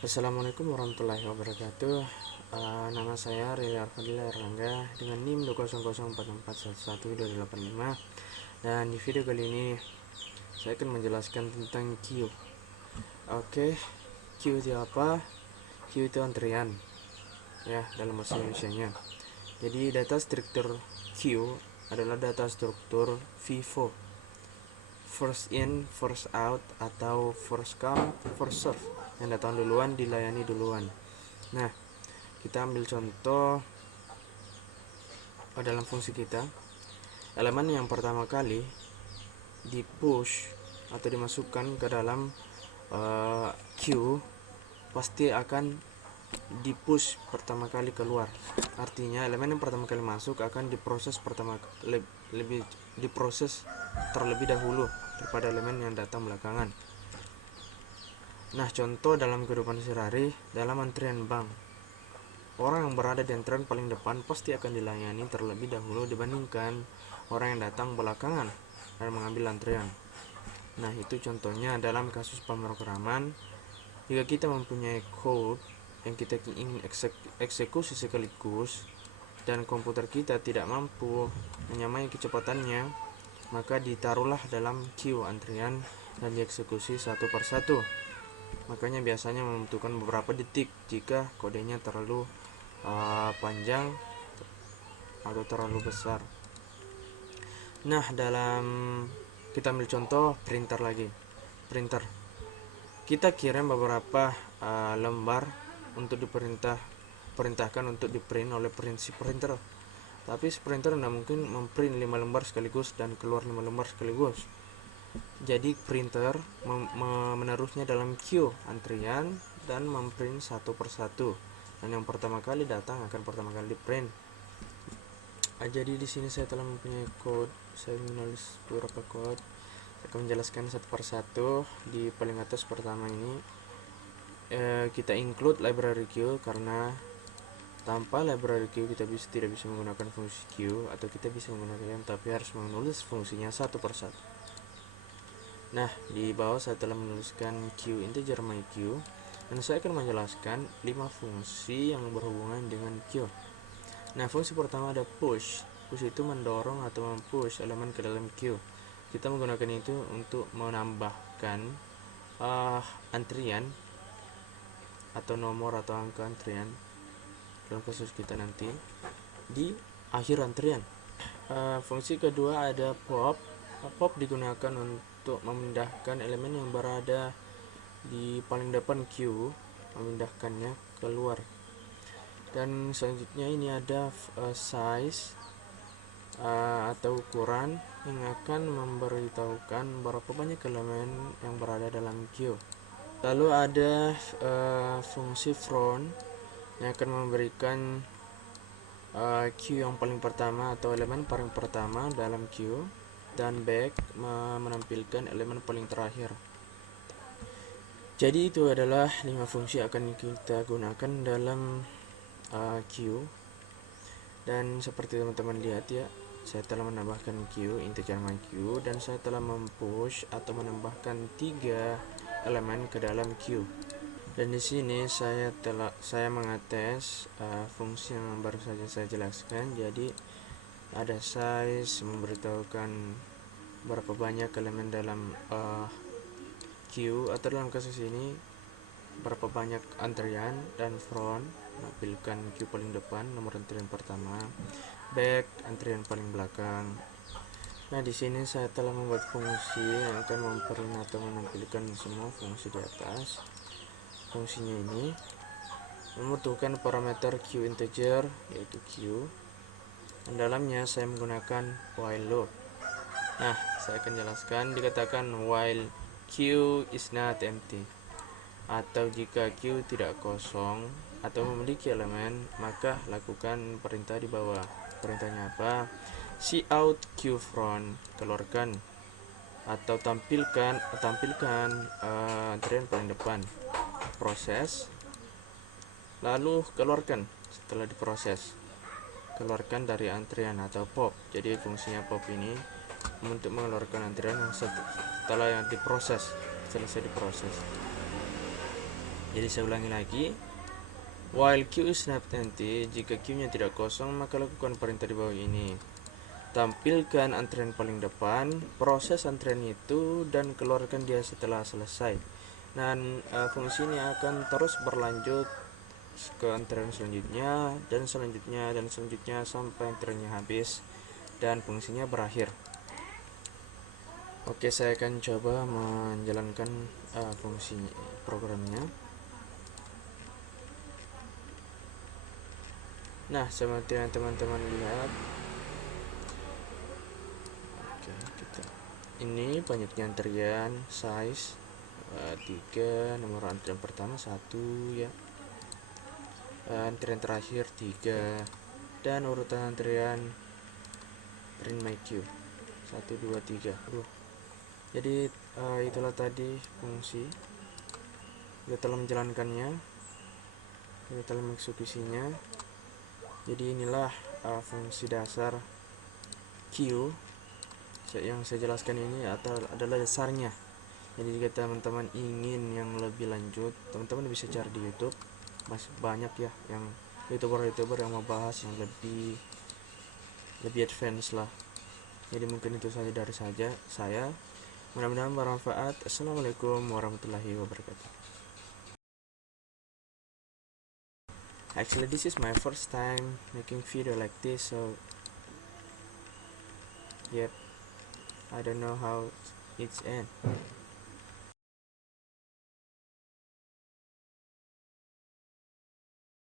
Assalamualaikum warahmatullahi wabarakatuh. Nama saya Rili Arfadila Erlangga dengan NIM 20044111285. Dan di video kali ini saya akan menjelaskan tentang queue. Oke, queue itu apa? Queue itu antrian, ya, dalam bahasa Indonesianya. Jadi data struktur queue adalah data struktur FIFO, first in, first out, atau first come, first serve. Yang datang duluan dilayani duluan. Nah, kita ambil contoh dalam fungsi kita. Elemen yang pertama kali di push atau dimasukkan ke dalam queue pasti akan di push pertama kali keluar. Artinya elemen yang pertama kali masuk akan diproses lebih diproses terlebih dahulu daripada elemen yang datang belakangan. Nah, contoh dalam kehidupan sehari-hari, dalam antrian bank, orang yang berada di antrian paling depan pasti akan dilayani terlebih dahulu dibandingkan orang yang datang belakangan dan mengambil antrian. Nah, itu contohnya dalam kasus pemrograman. Jika kita mempunyai code yang kita ingin eksekusi sekaligus dan komputer kita tidak mampu menyamai kecepatannya, maka ditaruhlah dalam queue antrian dan dieksekusi satu persatu. Makanya biasanya membutuhkan beberapa detik jika kodenya terlalu panjang atau terlalu besar. Nah, dalam kita ambil contoh printer lagi. Printer, kita kirim beberapa lembar untuk diperintahkan untuk diprint oleh si printer. Tapi si printer tidak mungkin memprint 5 lembar sekaligus dan keluar 5 lembar sekaligus. Jadi printer menaruhnya dalam queue antrian dan memprint satu persatu. Dan yang pertama kali datang akan pertama kali di print. Jadi di sini saya telah mempunyai code. Saya menulis beberapa code. Saya akan menjelaskan satu persatu. Di paling atas pertama ini kita include library queue, karena tanpa library queue kita tidak bisa menggunakan fungsi queue, atau kita bisa menggunakan tapi harus menulis fungsinya satu persatu. Nah, di bawah saya telah menuliskan queue integer my queue, dan saya akan menjelaskan 5 fungsi yang berhubungan dengan queue. Nah, fungsi pertama ada push. Push itu mendorong atau mempush elemen ke dalam queue. Kita menggunakan itu untuk menambahkan antrian atau nomor atau angka antrian dalam kasus kita nanti di akhir antrian. Fungsi kedua ada pop. Pop digunakan untuk memindahkan elemen yang berada di paling depan queue, memindahkannya keluar. Dan selanjutnya ini ada size atau ukuran yang akan memberitahukan berapa banyak elemen yang berada dalam queue. Lalu ada fungsi front yang akan memberikan queue yang paling pertama atau elemen paling pertama dalam queue, dan back menampilkan elemen paling terakhir. Jadi itu adalah 5 fungsi yang akan kita gunakan dalam queue. Dan seperti teman-teman lihat ya, saya telah menambahkan queue integer my queue, dan saya telah mempush atau menambahkan 3 elemen ke dalam queue. Dan di sini saya mengetes fungsi yang baru saja saya jelaskan. Jadi ada size memberitahukan berapa banyak elemen dalam queue, atau dalam kasus ini berapa banyak antrian, dan front menampilkan queue paling depan, nomor antrian pertama, back antrian paling belakang. Nah, di sini saya telah membuat fungsi yang akan memprint atau menampilkan semua fungsi di atas. Fungsinya ini membutuhkan parameter queue integer, yaitu queue. Dan dalamnya saya menggunakan while loop. Nah, saya akan jelaskan. Dikatakan while queue is not empty, atau jika queue tidak kosong atau memiliki elemen, maka lakukan perintah di bawah. Perintahnya apa? Cout queue front, keluarkan atau tampilkan antrian paling depan. Proses, lalu keluarkan. Setelah diproses, keluarkan dari antrian atau pop. Jadi fungsinya pop ini untuk mengeluarkan antrian yang setelah yang diproses, selesai diproses. Jadi saya ulangi lagi. While queue is not empty, jika queue-nya tidak kosong, maka lakukan perintah di bawah ini. Tampilkan antrian paling depan, proses antrian itu, dan keluarkan dia setelah selesai. Dan fungsi ini akan terus berlanjut ke antrian selanjutnya dan selanjutnya dan selanjutnya sampai antriannya habis dan fungsinya berakhir. Oke, saya akan coba menjalankan fungsi programnya. Nah, seperti yang teman-teman lihat, oke, ini banyaknya antrian, size 3, nomor antrian pertama 1 ya, antrian terakhir 3, dan urutan antrian print my queue 1, 2, 3. Jadi itulah tadi fungsi. Kita telah menjalankannya, kita telah mengeksekusinya. Jadi inilah fungsi dasar queue yang saya jelaskan ini adalah dasarnya. Jadi jika teman-teman ingin yang lebih lanjut, teman-teman bisa cari di YouTube. Masih banyak ya yang youtuber yang membahas yang lebih advance lah. Jadi mungkin itu saja dari saya. Mudah-mudahan bermanfaat. Assalamualaikum warahmatullahi wabarakatuh. Actually, this is my first time making video like this, so yep, I don't know how it's end.